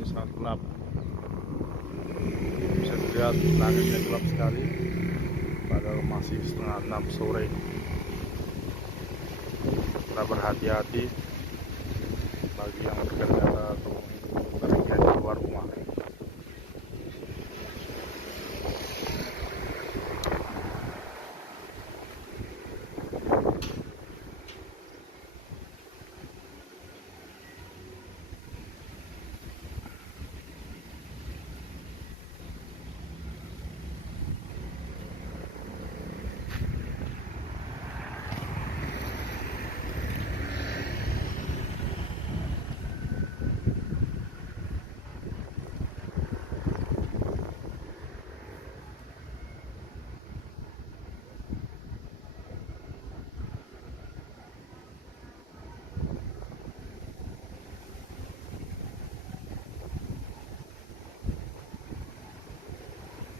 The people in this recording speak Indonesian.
ini sangat gelap. Bisa dilihat langitnya gelap sekali, padahal masih setengah 6 sore. Kita berhati-hati bagi yang